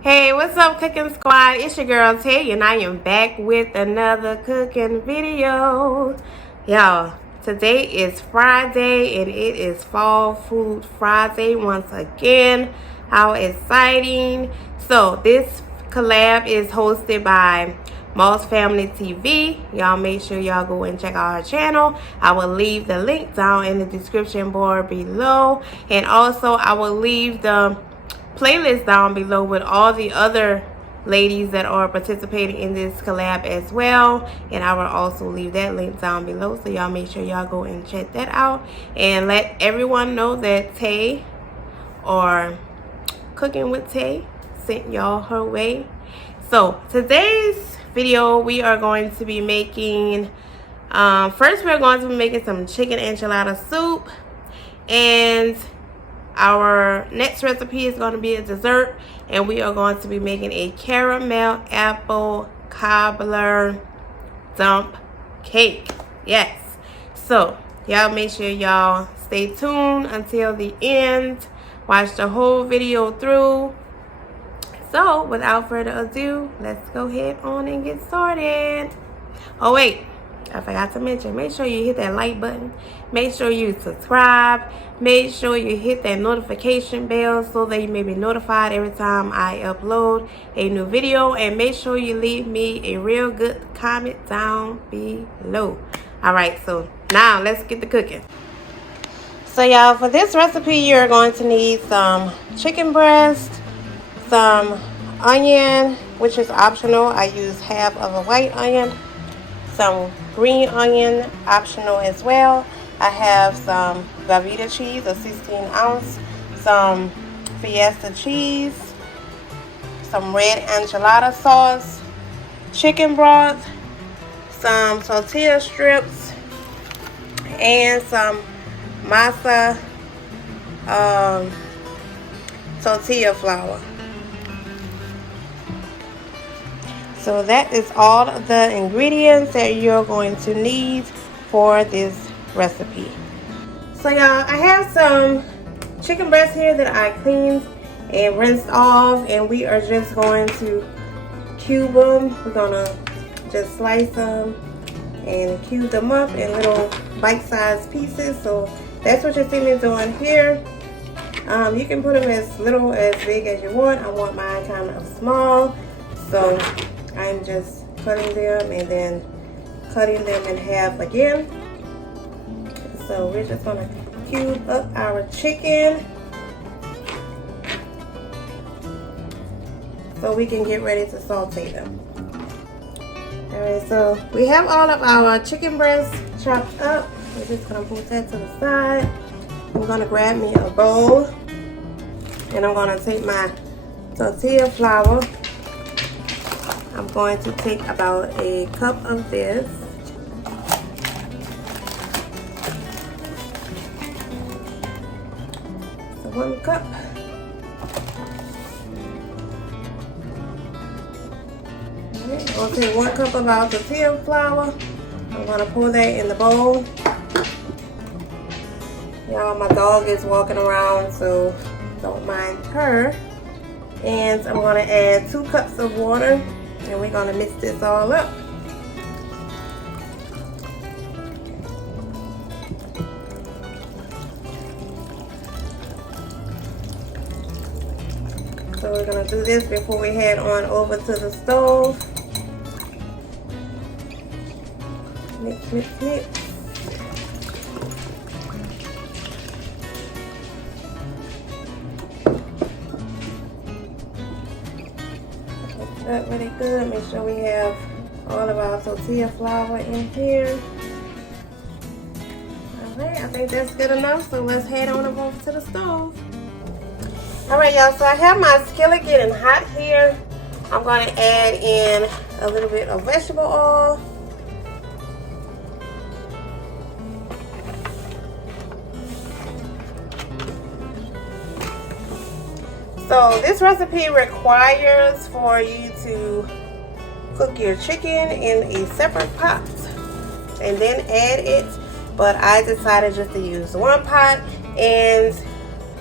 Hey, what's up, cooking squad? It's your girl Tay, and I am back with another cooking video. Y'all, today is Friday, and it is Fall Food Friday once again. How exciting! So this collab is hosted by Moss Family TV. Y'all make sure y'all go and check out her channel. I will leave the link down in the description bar below, and also I will leave the playlist down below with all the other ladies that are participating in this collab as well, and I will also leave that link down below, so y'all make sure y'all go and check that out and let everyone know that Tay or Cooking with Tay sent y'all her way. So today's video we are going to be making first we're going to be making some chicken enchilada soup, and our next recipe is going to be a dessert, and we are going to be making a caramel apple cobbler dump cake. Yes. So y'all make sure y'all stay tuned until the end. Watch the whole video through. So without further ado, let's go ahead on and get started. Oh wait, I forgot to mention, make sure you hit that like button. Make sure you subscribe. Make sure you hit that notification bell so that you may be notified every time I upload a new video. And make sure you leave me a real good comment down below. Alright, so now let's get to cooking. So y'all, for this recipe you're going to need some chicken breast, some onion, which is optional. I use half of a white onion, some green onion, optional as well. I have some Velveeta cheese, a 16-ounce, some Fiesta cheese, some red enchilada sauce, chicken broth, some tortilla strips, and some masa tortilla flour. So that is all of the ingredients that you're going to need for this recipe. So y'all, I have some chicken breasts here that I cleaned and rinsed off, and we are just going to cube them. We're gonna just slice them and cube them up in little bite-sized pieces. So that's what you're seeing me doing here. You can put them as little as big as you want. I want mine kind of small, so I'm just cutting them and then cutting them in half again. So we're just gonna cube up our chicken so we can get ready to saute them. Alright, so we have all of our chicken breasts chopped up. We're just gonna put that to the side. I'm gonna grab me a bowl, and I'm gonna take my tortilla flour. I'm going to take about a cup of this. So 1 cup. Alright, I'm going to take 1 cup of our tortilla flour. I'm going to pour that in the bowl. Y'all, my dog is walking around, so don't mind her. And I'm going to add 2 cups of water, and we're going to mix this all up. So we're going to do this before we head on over to the stove. Mix, mix, mix. Mix that really good. Make sure we have all of our tortilla flour in here. Alright, I think that's good enough. So let's head on over to the stove. Alright y'all, so I have my skillet getting hot here. I'm going to add in a little bit of vegetable oil. So this recipe requires for you to cook your chicken in a separate pot and then add it, but I decided just to use 1 pot, and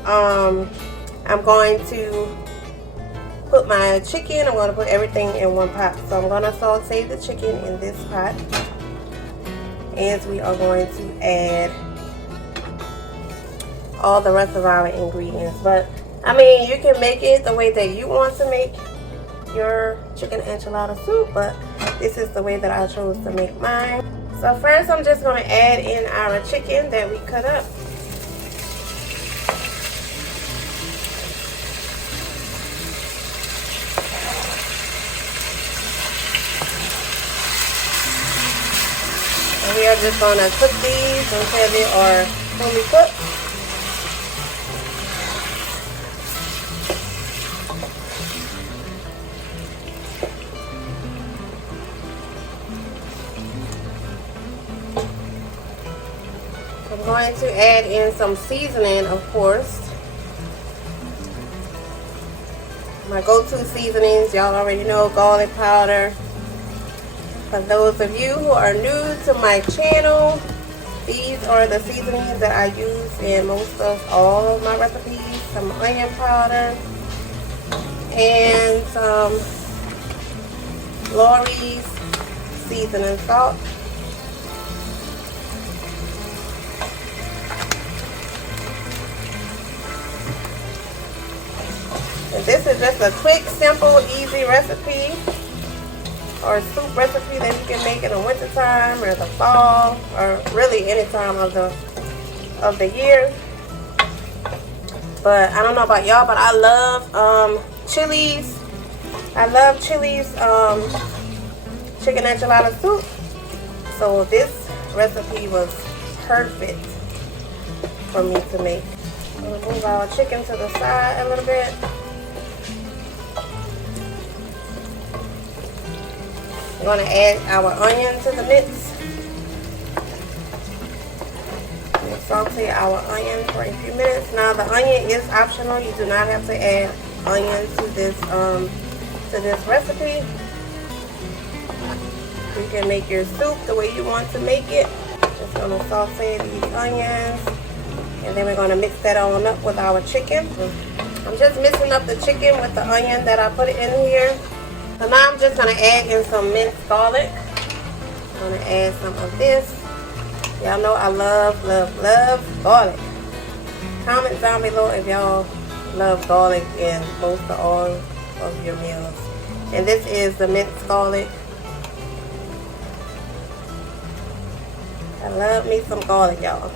I'm going to put my chicken. I'm going to put everything in one pot. So I'm going to saute the chicken in this pot. And we are going to add all the rest of our ingredients. But I mean, you can make it the way that you want to make your chicken enchilada soup, but this is the way that I chose to make mine. So first I'm just going to add in our chicken that we cut up. And we are just going to cook these until they are fully cooked. I'm going to add in some seasoning, of course. My go-to seasonings, y'all already know, garlic powder. For those of you who are new to my channel, these are the seasonings that I use in most of all of my recipes. Some onion powder and some Lori's seasoning salt. And this is just a quick, simple, easy recipe or soup recipe that you can make in the winter time or the fall or really any time of the year. But I don't know about y'all, but I love Chili's. I love Chili's chicken enchilada soup. So this recipe was perfect for me to make. I'm gonna move our chicken to the side a little bit. We're going to add our onion to the mix. We'll saute our onion for a few minutes. Now the onion is optional. You do not have to add onion to this recipe. You can make your soup the way you want to make it. Just going to saute these onions. And then we're going to mix that on up with our chicken. I'm just mixing up the chicken with the onion that I put in here. So now I'm just going to add in some minced garlic. I'm going to add some of this. Y'all know I love, love, love garlic. Comment down below if y'all love garlic in most of all of your meals. And this is the minced garlic. I love me some garlic, y'all.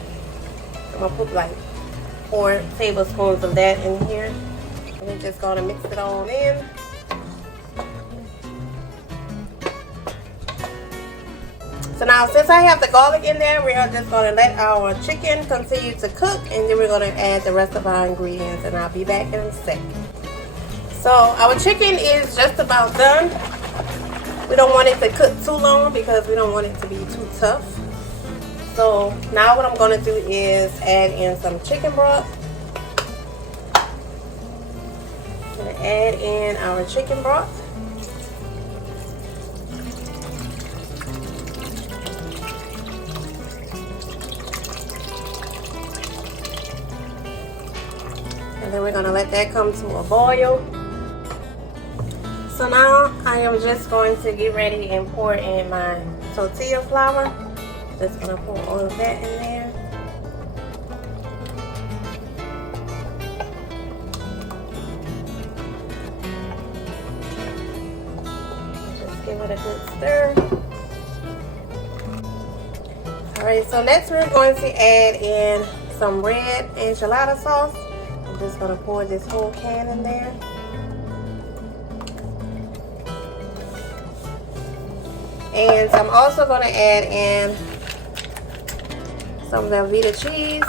I'm going to put like 4 tablespoons of that in here. And we're just going to mix it all in. So now since I have the garlic in there, we are just going to let our chicken continue to cook, and then we're going to add the rest of our ingredients, and I'll be back in a second. So our chicken is just about done. We don't want it to cook too long because we don't want it to be too tough. So now what I'm going to do is add in some chicken broth. I'm going to add in our chicken broth. And then we're going to let that come to a boil. So now I am just going to get ready and pour in my tortilla flour. Just going to pour all of that in there. Just give it a good stir. Alright, so next we're going to add in some red enchilada sauce. I'm just going to pour this whole can in there. And I'm also going to add in some Velveeta cheese.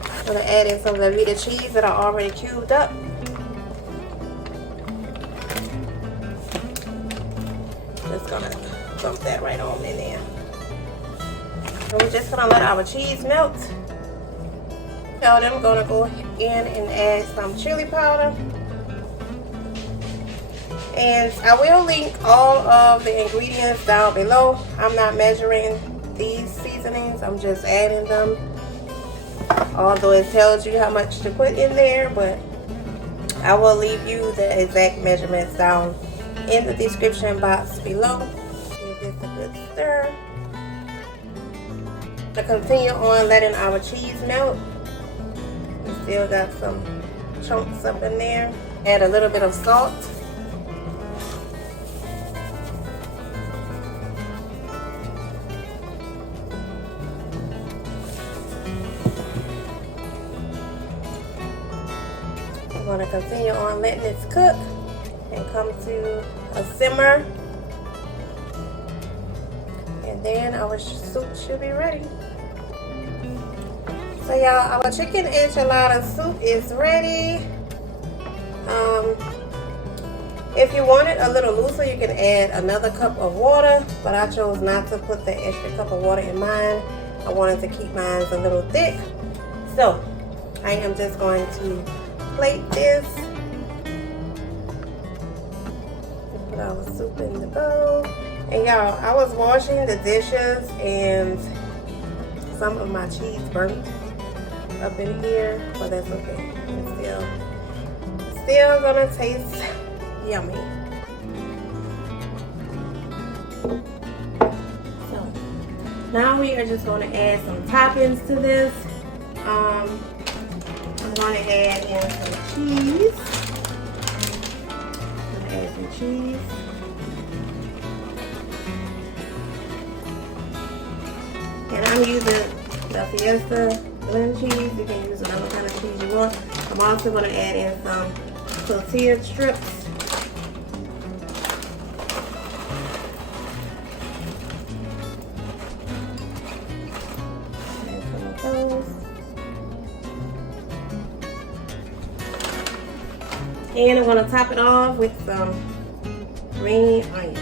I'm going to add in some Velveeta cheese that are already cubed up. Just going to dump that right on in there. And we're just going to let our cheese melt. So I'm going to go in and add some chili powder. And I will link all of the ingredients down below. I'm not measuring these seasonings, I'm just adding them. Although it tells you how much to put in there, but I will leave you the exact measurements down in the description box below. Give this a good stir. To continue on letting our cheese melt. We still got some chunks up in there. Add a little bit of salt. I'm going to continue on letting this cook and come to a simmer. And then our soup should be ready. So y'all, our chicken enchilada soup is ready. If you want it a little looser, you can add another cup of water, but I chose not to put the extra cup of water in mine. I wanted to keep mine a little thick. So I am just going to plate this. Put our soup in the bowl. And y'all, I was washing the dishes and some of my cheese burnt up in here, but that's okay. It's still gonna taste yummy. So now we are just going to add some toppings to this. I'm going to add in some cheese. I'm going to add some cheese. And I'm using the Fiesta blend cheese. You can use another kind of cheese you want. I'm also going to add in some tortilla strips. And I'm going to top it off with some green onion.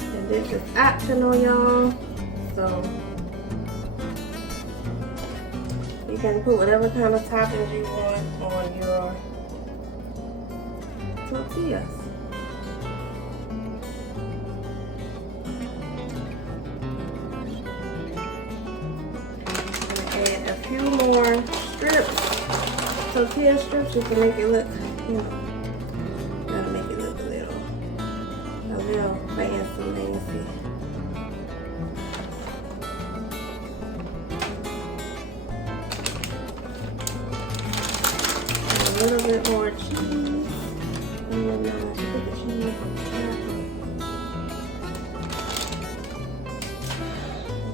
And this is optional, y'all. So you can put whatever kind of toppings you want on your tortillas. Few more strips, tortilla strips, just to make it look, you know, gotta make it look a little fancy, fancy. And a little bit more cheese, and then put the cheese on the top.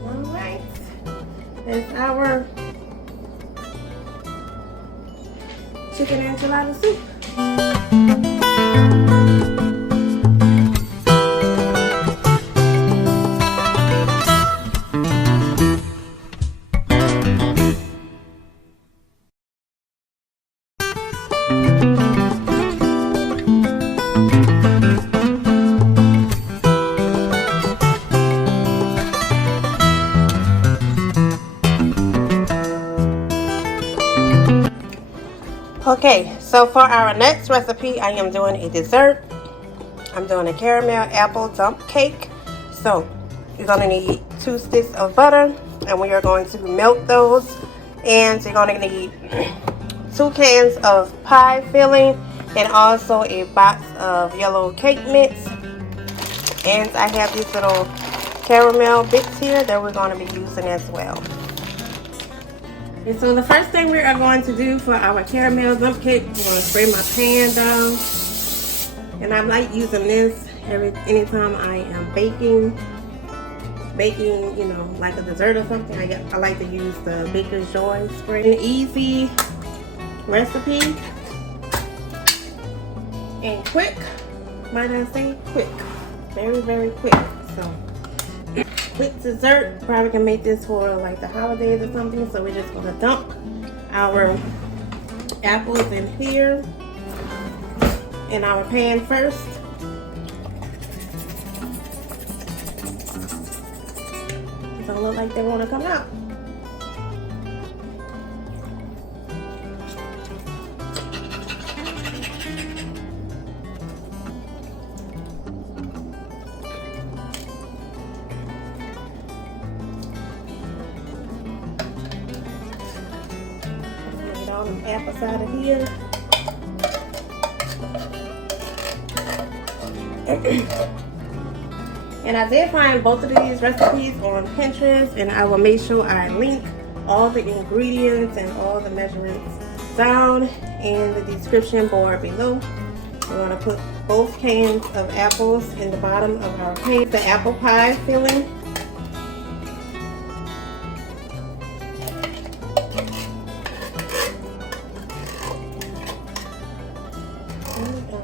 All right, that's our chicken enchilada soup. Okay, so for our next recipe, I am doing a dessert. I'm doing a caramel apple dump cake. So you're going to need 2 sticks of butter, and we are going to melt those. And you're going to need 2 cans of pie filling, and also a box of yellow cake mix. And I have these little caramel bits here that we're going to be using as well. And so the first thing we are going to do for our caramel dump cake, I'm going to spray my pan down. And I like using this anytime I am baking, you know, like a dessert or something. I like to use the Baker's Joy spray. An easy recipe and quick, might I say quick, very, very quick. So quick dessert, probably can make this for like the holidays or something. So we're just going to dump our apples in here in our pan first. It don't look like they want to come out. all them apples out of here. And I did find both of these recipes on Pinterest, and I will make sure I link all the ingredients and all the measurements down in the description bar below. We want to put both cans of apples in the bottom of our pan. The apple pie filling.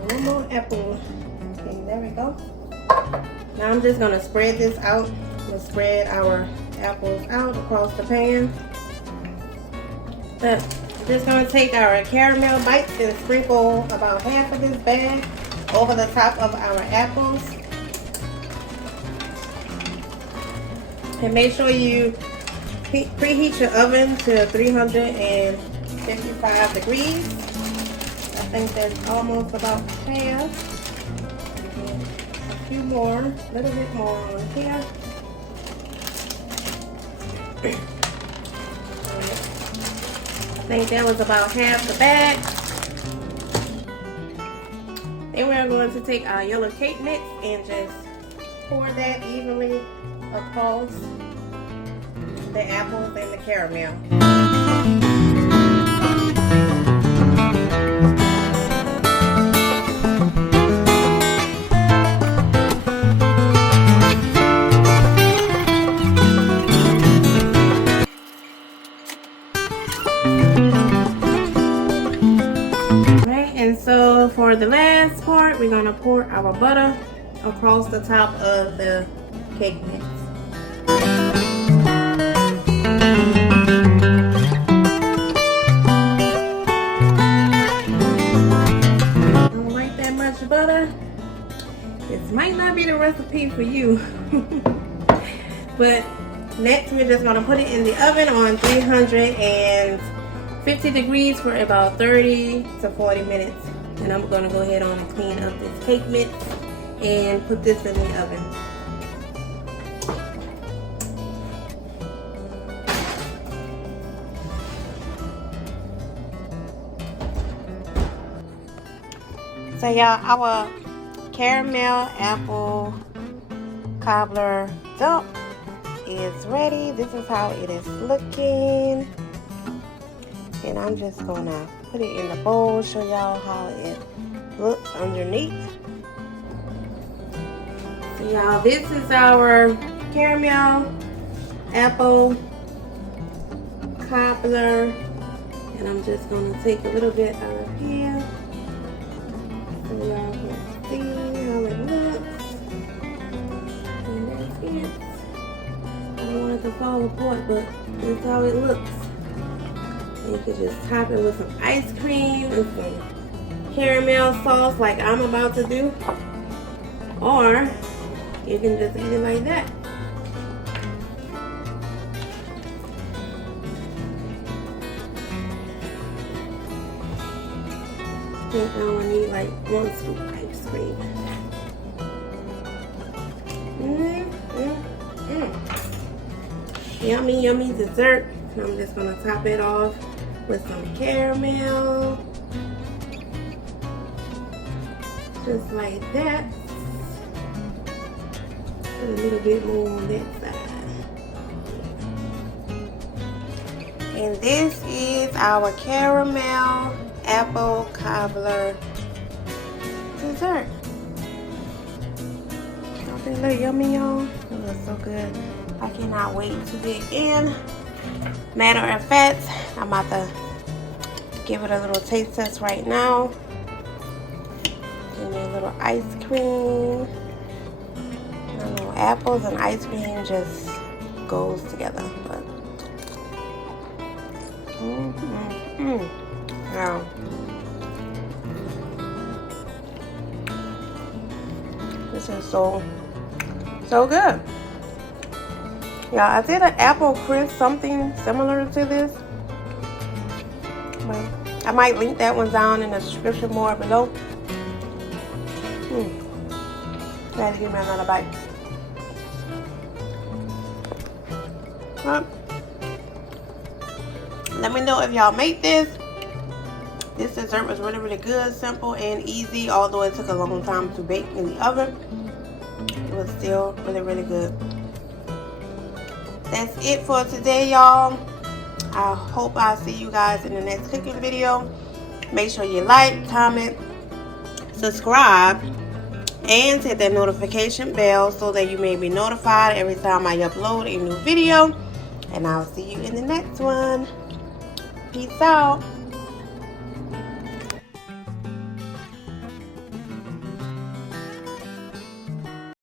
One more apple. Okay, there we go. Now I'm just going to spread this out. We'll spread our apples out across the pan. But I'm just going to take our caramel bites and sprinkle about half of this bag over the top of our apples. And make sure you preheat your oven to 355 degrees. I think that's almost about half. A few more, a little bit more on here. I think that was about half the bag. Then we're going to take our yellow cake mix and just pour that evenly across the apples and the caramel. And so for the last part, we're going to pour our butter across the top of the cake mix. Don't like that much butter? This might not be the recipe for you. But next, we're just going to put it in the oven on 350 degrees for about 30 to 40 minutes. And I'm going to go ahead on and clean up this cake mix and put this in the oven. So y'all, our caramel apple cobbler dump is ready. This is how it is looking. And I'm just gonna put it in the bowl, show y'all how it looks underneath. So y'all, this is our caramel apple cobbler. And I'm just gonna take a little bit out of here so y'all can see how it looks. And that's it. I don't want it to fall apart, but that's how it looks. You could just top it with some ice cream and some caramel sauce like I'm about to do. Or you can just eat it like that. I think I only need like 1 scoop of ice cream. Yummy, yummy dessert. I'm just going to top it off with some caramel. Just like that. Put a little bit more on that side. And this is our caramel apple cobbler dessert. Don't they look yummy, y'all? It looks so good. I cannot wait to dig in. Matter of fact, I'm about to give it a little taste test right now. Give me a little ice cream. I know apples and ice cream just goes together. But now, this is so good. Yeah, I did an apple crisp, something similar to this. But I might link that one down in the description more below. Gotta give me another bite. Well, let me know if y'all make this This dessert was really, really good, simple and easy, although it took a long time to bake in the oven. It was still really, really good. That's it for today, y'all. I hope I'll see you guys in the next cooking video. Make sure you like, comment, subscribe, and hit that notification bell so that you may be notified every time I upload a new video. And I'll see you in the next one. Peace out.